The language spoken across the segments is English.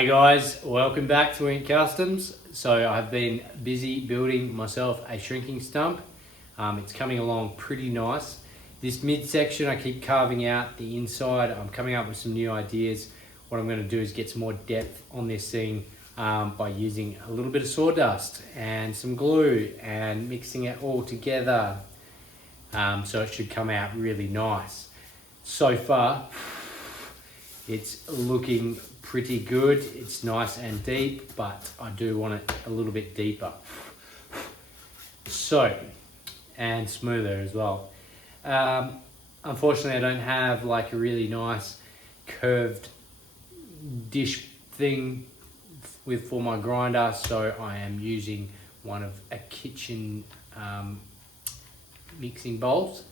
Hey guys, welcome back to Ink Customs. So I've been busy building myself a shrinking stump. It's coming along pretty nice. This midsection I keep carving out the inside. I'm coming up with some new ideas. What I'm going to do is get some more depth on this thing by using a little bit of sawdust and some glue and mixing it all together. So it should come out really nice. So far, it's looking pretty good. It's nice and deep, but I do want it a little bit deeper. So, and smoother as well. Unfortunately, I don't have like a really nice curved dish thing for my grinder, so I am using one of a kitchen mixing bowls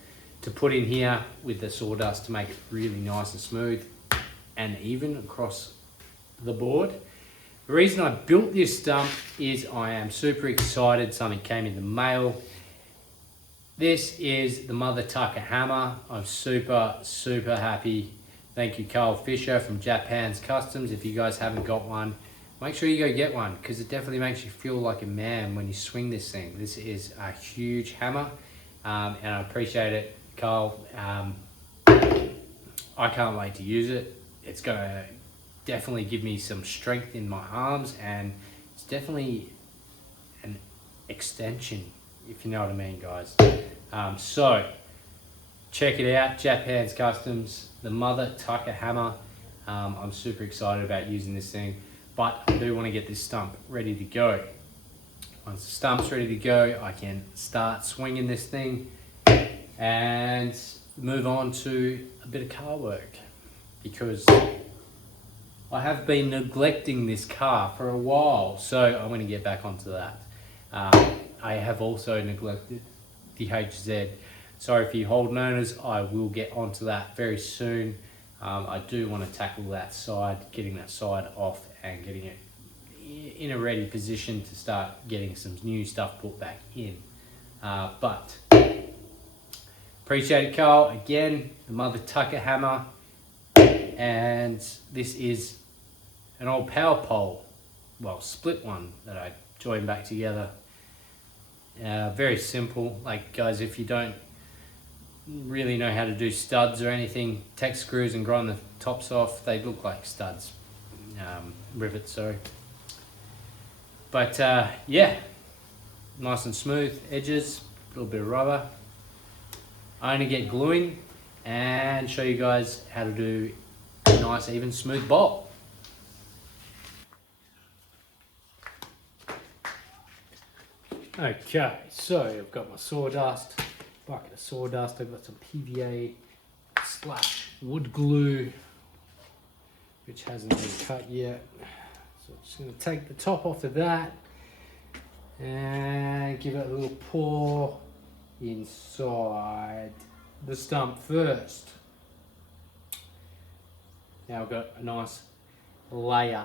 to put in here with the sawdust to make it really nice and smooth and even across the board. The reason I built this stump is I am super excited. Something came in the mail. This is the Mother Tucker hammer. I'm super happy. Thank you, Carl Fisher from Japan's Customs. If you guys haven't got one, make sure you go get one, because it definitely makes you feel like a man when you swing this thing. This is a huge hammer, and I appreciate it, Carl. I can't wait to use it. It's gonna definitely give me some strength in my arms, and it's definitely an extension, if you know what I mean, guys. So check it out, Japan's Customs, the Mother Tucker hammer. I'm super excited about using this thing, but I do want to get this stump ready to go. Once the stump's ready to go, I can start swinging this thing and move on to a bit of car work, because I have been neglecting this car for a while, so I'm going to get back onto that. I have also neglected the HZ. Sorry for you Holden owners, I will get onto that very soon. I do want to tackle that side, getting that side off and getting it in a ready position to start getting some new stuff put back in. But appreciate it, Carl. Again, the Mother Tucker hammer. And this is an old power pole, well, split one that I joined back together. Very simple. Like, guys, if you don't really know how to do studs or anything, take screws and grind the tops off. They look like studs, rivets, sorry. But yeah, nice and smooth edges, a little bit of rubber. I only get gluing and show you guys how to do a nice even smooth bolt. Okay, so I've got my sawdust, bucket of sawdust. I've got some PVA / wood glue, which hasn't been cut yet. So I'm just going to take the top off of that and give it a little pour inside the stump first. Now I've got a nice layer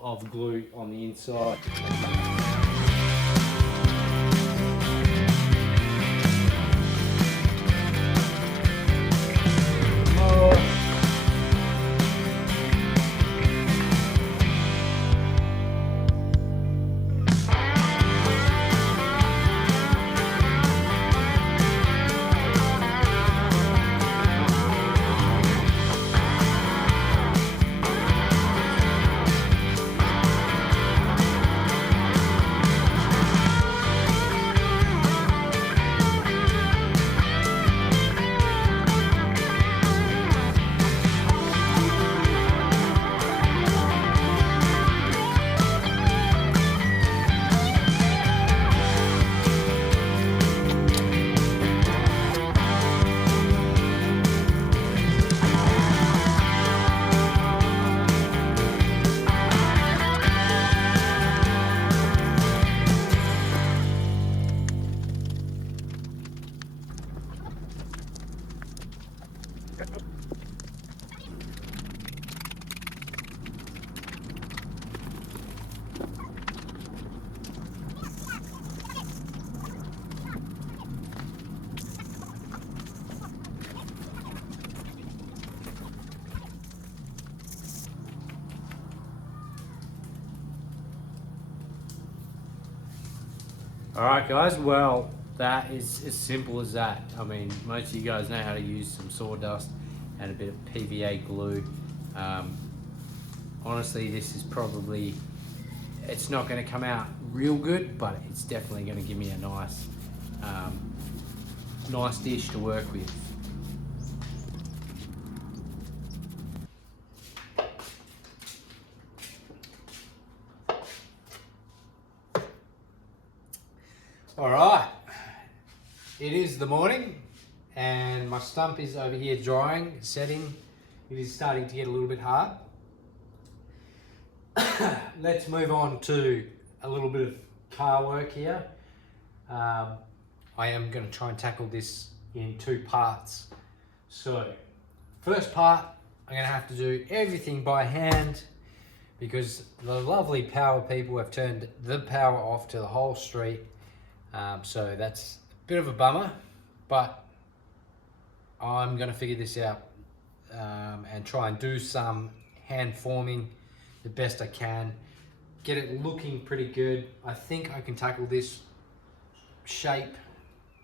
of glue on the inside. Alright guys, well that is as simple as that. I mean, most of you guys know how to use some sawdust and a bit of PVA glue. Honestly, this is probably, it's not going to come out real good, but it's definitely going to give me a nice dish to work with. All right, it is the morning and my stump is over here drying, setting. It is starting to get a little bit hard. Let's move on to a little bit of car work here. I am going to try and tackle this in 2 parts. So, first part, I'm going to have to do everything by hand because the lovely power people have turned the power off to the whole street. So that's a bit of a bummer, but I'm going to figure this out and try and do some hand forming the best I can, get it looking pretty good. I think I can tackle this shape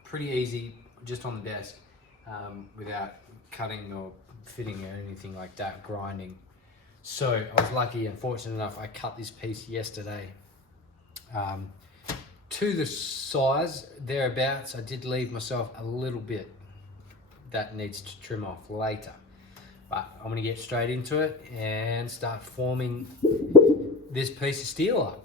pretty easy just on the desk without cutting or fitting or anything like that, grinding. So I was lucky and fortunate enough, I cut this piece yesterday. To the size, thereabouts, I did leave myself a little bit that needs to trim off later. But I'm going to get straight into it and start forming this piece of steel up.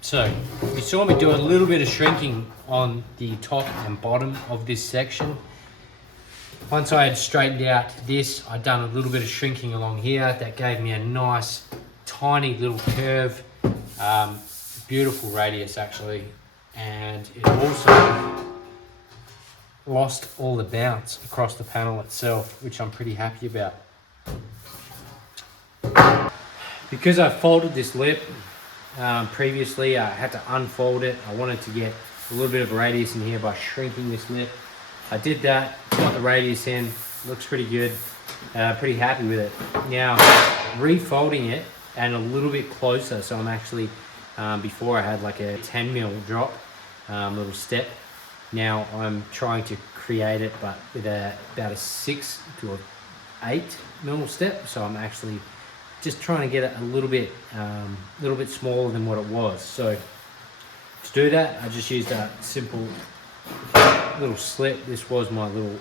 So, you saw me do a little bit of shrinking on the top and bottom of this section. Once I had straightened out this, I'd done a little bit of shrinking along here. That gave me a nice, tiny little curve. Beautiful radius actually. And it also lost all the bounce across the panel itself, which I'm pretty happy about. Because I folded this lip, previously I had to unfold it. I wanted to get a little bit of radius in here by shrinking this lip. I did that, got the radius in, looks pretty good. Pretty happy with it. Now, refolding it and a little bit closer, so I'm actually, before I had like a 10 mil drop, little step. Now I'm trying to create it, but with about a 6 to 8 mil step, so I'm actually just trying to get it a little bit smaller than what it was. So to do that, I just used a simple little slit. This was my little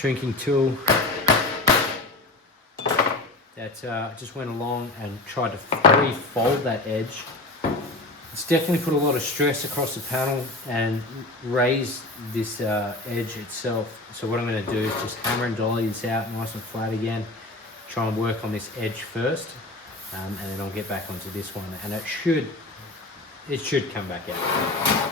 shrinking tool that just went along and tried to free fold that edge. It's definitely put a lot of stress across the panel and raised this edge itself. So what I'm going to do is just hammer and dolly this out nice and flat again. Try and work on this edge first, and then I'll get back onto this one, and it should come back out.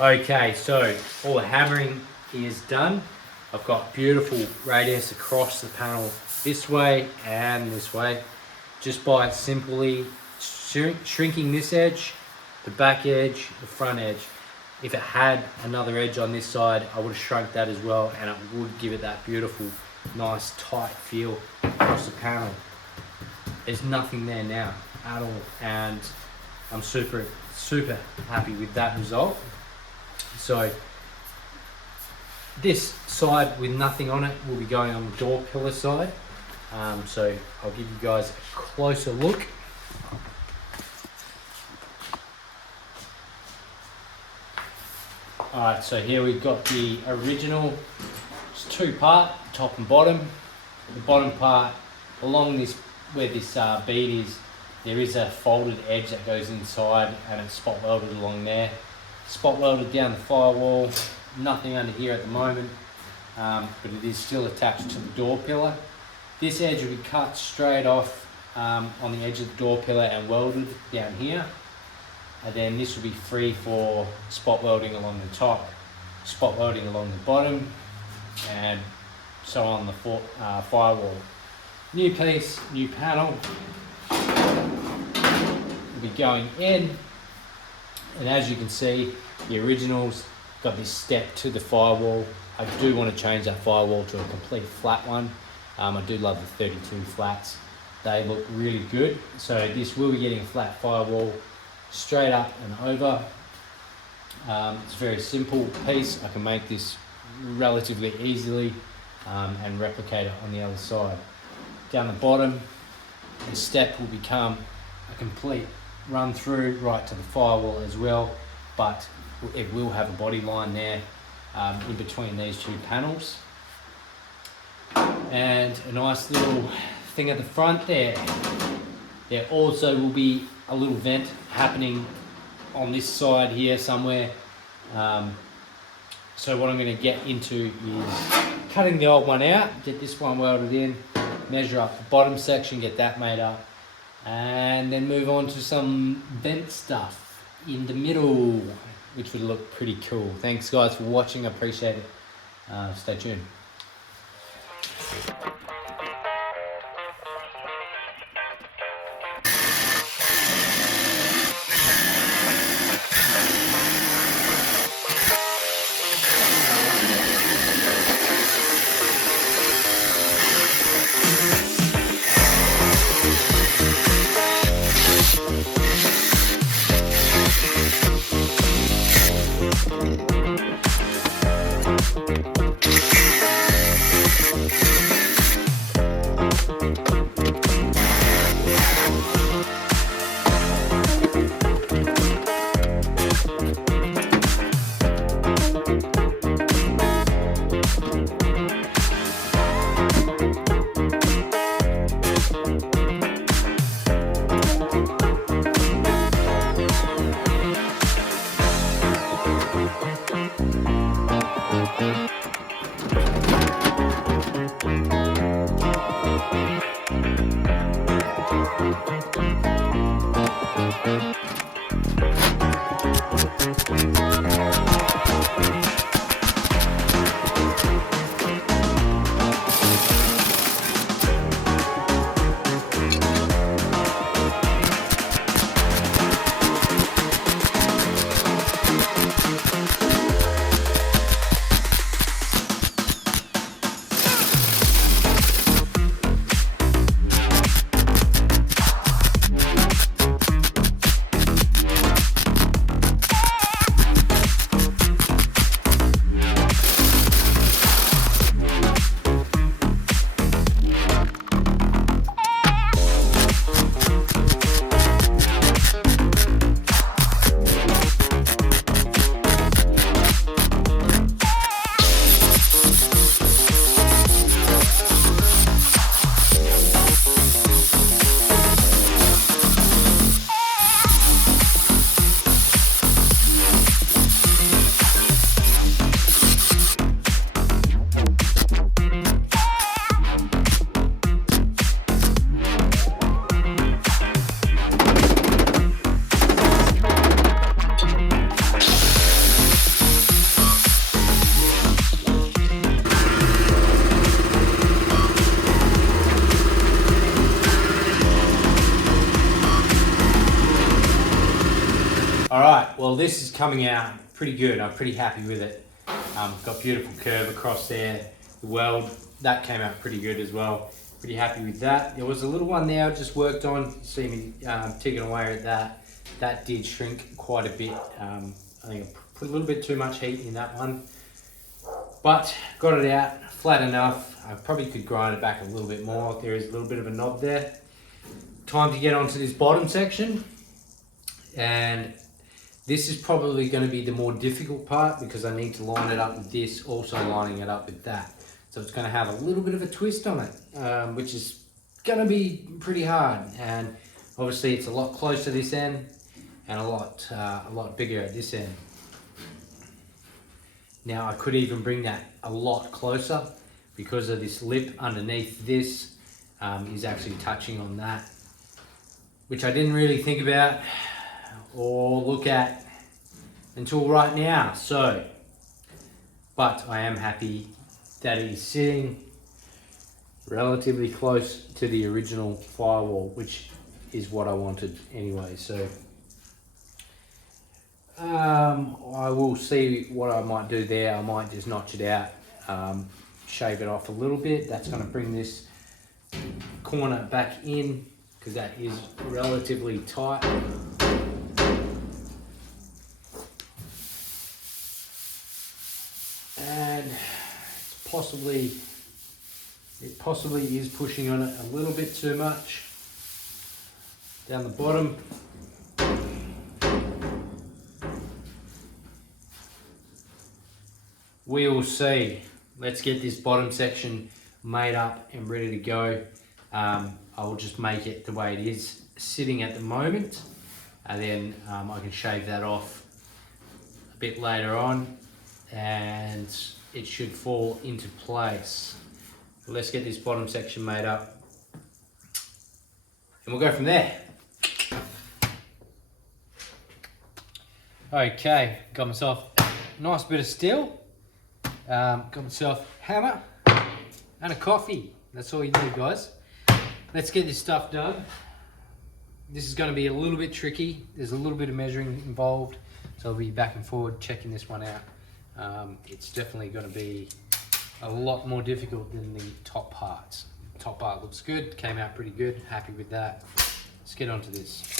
Okay, so all the hammering is done. I've got beautiful radius across the panel this way and this way, just by simply shrinking this edge, the back edge, the front edge. If it had another edge on this side, I would have shrunk that as well, and it would give it that beautiful, nice, tight feel across the panel. There's nothing there now at all, and I'm super happy with that result. So this side with nothing on it will be going on the door pillar side. So I'll give you guys a closer look. Alright, so here we've got the original, it's two-part, top and bottom. The bottom part, along this, where this bead is, there is a folded edge that goes inside, and it's spot welded along there. Spot welded down the firewall, nothing under here at the moment, but it is still attached to the door pillar. This edge will be cut straight off on the edge of the door pillar and welded down here, and then this will be free for spot welding along the top, spot welding along the bottom, and so on the firewall. New piece, new panel will be going in. And as you can see, the original's got this step to the firewall. I do want to change that firewall to a complete flat one. I do love the 32 flats. They look really good. So this will be getting a flat firewall straight up and over. It's a very simple piece. I can make this relatively easily and replicate it on the other side. Down the bottom, the step will become a complete run through right to the firewall as well, but it will have a body line there in between these two panels, and a nice little thing at the front there. There also will be a little vent happening on this side here somewhere. So what I'm going to get into is cutting the old one out, get this one welded in, measure up the bottom section, get that made up, and then move on to some vent stuff in the middle, which would look pretty cool. Thanks guys for watching, I appreciate it. Stay tuned. All right, well this is coming out pretty good. I'm pretty happy with it. Got beautiful curve across there. The weld, that came out pretty good as well. Pretty happy with that. There was a little one there I just worked on. You see me ticking away at that. That did shrink quite a bit. I think I put a little bit too much heat in that one. But got it out, flat enough. I probably could grind it back a little bit more. There is a little bit of a knob there. Time to get onto this bottom section. And this is probably going to be the more difficult part because I need to line it up with this, also lining it up with that. So it's going to have a little bit of a twist on it, which is going to be pretty hard. And obviously it's a lot closer to this end and a lot bigger at this end. Now I could even bring that a lot closer because of this lip underneath this is actually touching on that, which I didn't really think about or look at until right now. So, but I am happy that it is sitting relatively close to the original firewall, which is what I wanted anyway. So I will see what I might do there. I might just notch it out, shave it off a little bit. That's going to bring this corner back in because that is relatively tight. And it possibly is pushing on it a little bit too much down the bottom. We will see. Let's get this bottom section made up and ready to go. I will just make it the way it is sitting at the moment, and then I can shave that off a bit later on and it should fall into place. Let's get this bottom section made up and we'll go from there. Okay, got myself a nice bit of steel, got myself a hammer and a coffee. That's all you need, guys. Let's get this stuff done. This is going to be a little bit tricky. There's a little bit of measuring involved, so I'll be back and forward checking this one out. It's definitely going to be a lot more difficult than the top parts. Top part looks good, came out pretty good, happy with that. Let's get onto this.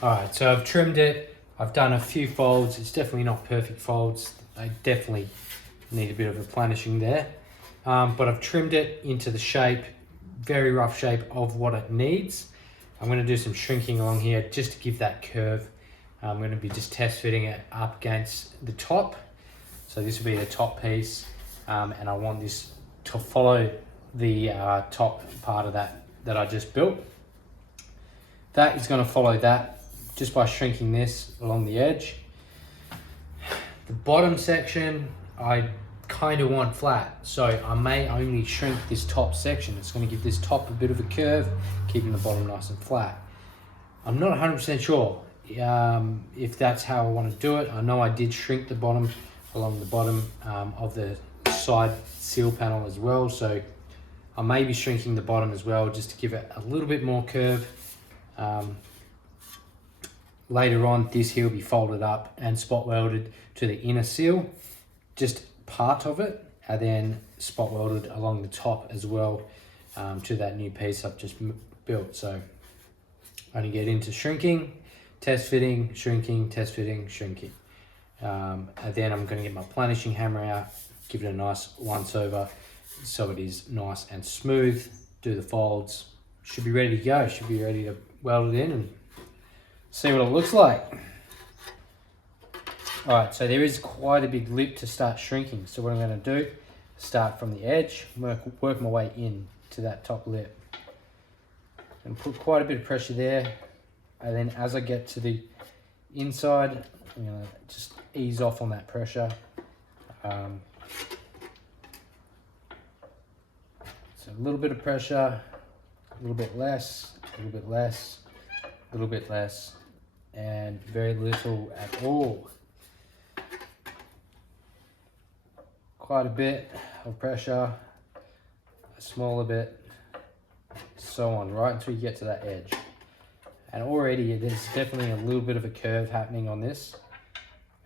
Alright, so I've trimmed it, I've done a few folds. It's definitely not perfect folds, they definitely need a bit of replenishing there, but I've trimmed it into the shape, very rough shape of what it needs. I'm going to do some shrinking along here just to give that curve. I'm going to be just test fitting it up against the top, so this will be the top piece, and I want this to follow the top part of that I just built. That is going to follow that just by shrinking this along the edge. The bottom section I kind of want flat, so I may only shrink this top section. It's going to give this top a bit of a curve, keeping the bottom nice and flat. I'm not 100% sure if that's how I want to do it. I know I did shrink the bottom along the bottom of the side seal panel as well, so I may be shrinking the bottom as well just to give it a little bit more curve. Later on, this here will be folded up and spot welded to the inner seal, just part of it, and then spot welded along the top as well to that new piece I've just built. So I'm going to get into shrinking, test fitting, shrinking, test fitting, shrinking. And then I'm going to get my planishing hammer out, give it a nice once over so it is nice and smooth, do the folds, should be ready to go, should be ready to weld it in and see what it looks like. Alright, so there is quite a big lip to start shrinking, so what I'm going to do, start from the edge, work my way in to that top lip and put quite a bit of pressure there, and then as I get to the inside I'm going to just ease off on that pressure. So a little bit of pressure, a little bit less, a little bit less, a little bit less, and very little at all. Quite a bit of pressure, a smaller bit, so on, right until you get to that edge. And already there's definitely a little bit of a curve happening on this.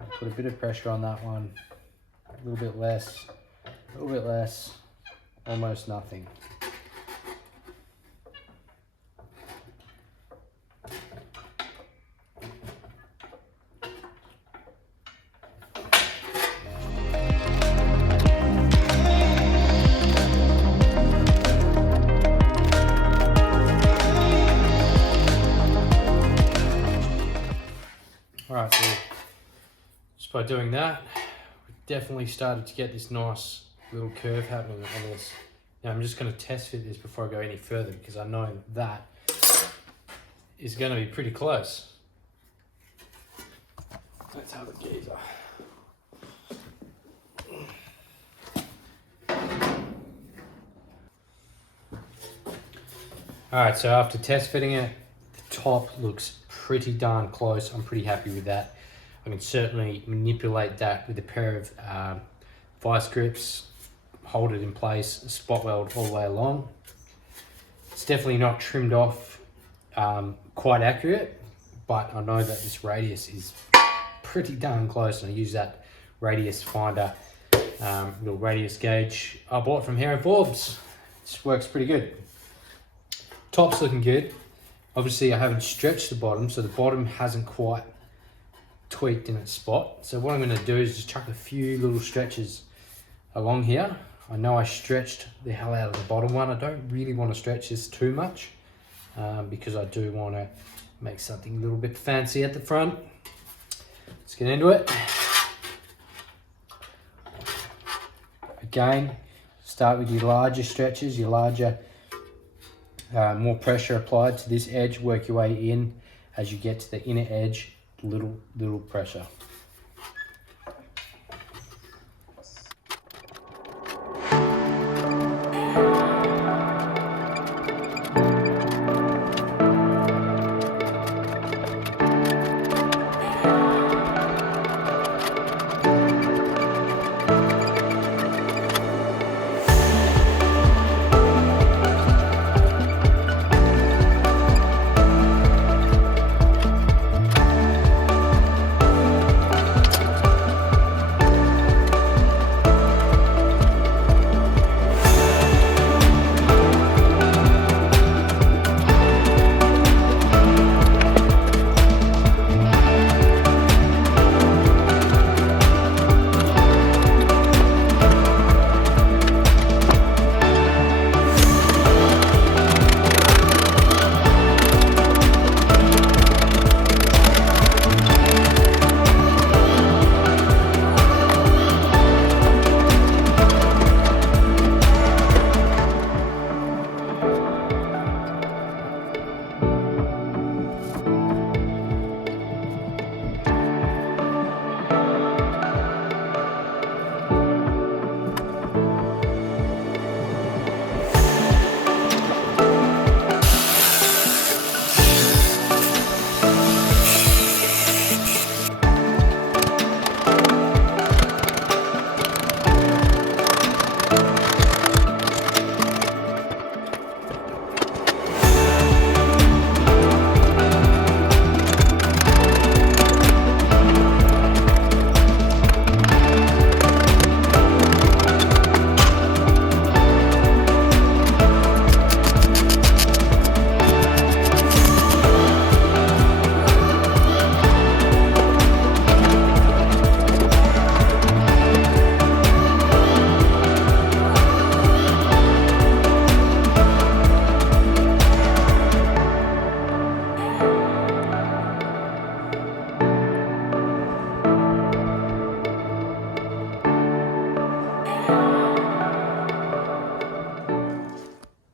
I'll put a bit of pressure on that one, a little bit less, a little bit less, almost nothing. Alright, so just by doing that, we definitely started to get this nice little curve happening on this. Now I'm just going to test fit this before I go any further because I know that is going to be pretty close. Let's have a geezer. Alright, so after test fitting it, the top looks pretty darn close. I'm pretty happy with that. I can certainly manipulate that with a pair of vice grips, hold it in place, spot weld all the way along. It's definitely not trimmed off quite accurate, but I know that this radius is pretty darn close, and I use that radius finder, little radius gauge I bought from Heron Forbes. It works pretty good. Top's looking good. Obviously I haven't stretched the bottom, so the bottom hasn't quite tweaked in its spot. So what I'm going to do is just chuck a few little stretches along here. I know I stretched the hell out of the bottom one. I don't really want to stretch this too much because I do want to make something a little bit fancy at the front. Let's get into it. Again, start with your larger stretches, your larger more pressure applied to this edge, work your way in as you get to the inner edge, little pressure.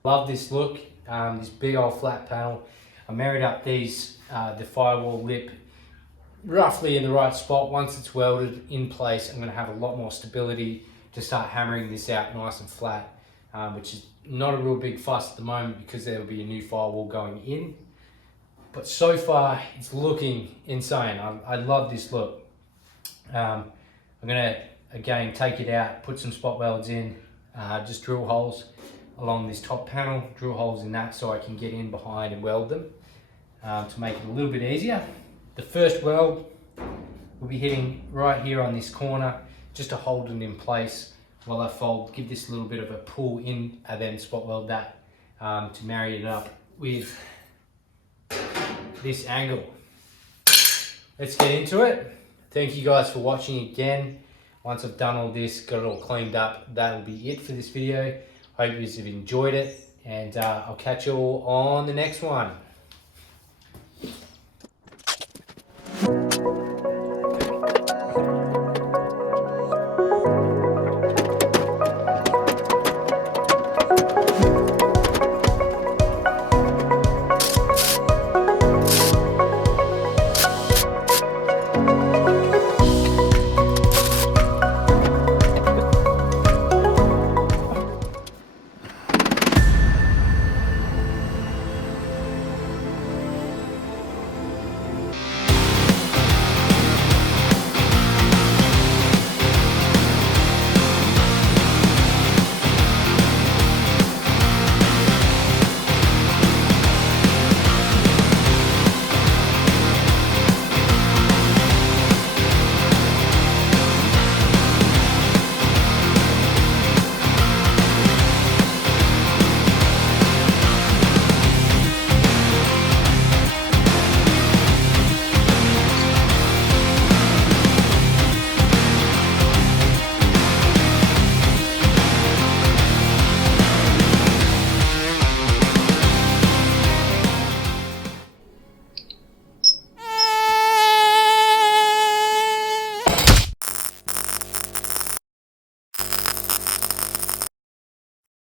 Love this look, this big old flat panel. I married up these, the firewall lip roughly in the right spot. Once it's welded in place, I'm going to have a lot more stability to start hammering this out nice and flat, which is not a real big fuss at the moment because there will be a new firewall going in. But so far, it's looking insane. I love this look. I'm going to, again, take it out, put some spot welds in, just drill holes along this top panel, drill holes in that so I can get in behind and weld them to make it a little bit easier. The first weld will be hitting right here on this corner just to hold it in place while I fold, give this a little bit of a pull in and then spot weld that to marry it up with this angle. Let's get into it. Thank you guys for watching again. Once I've done all this, got it all cleaned up, that will be it for this video. Hope you have enjoyed it, and I'll catch you all on the next one.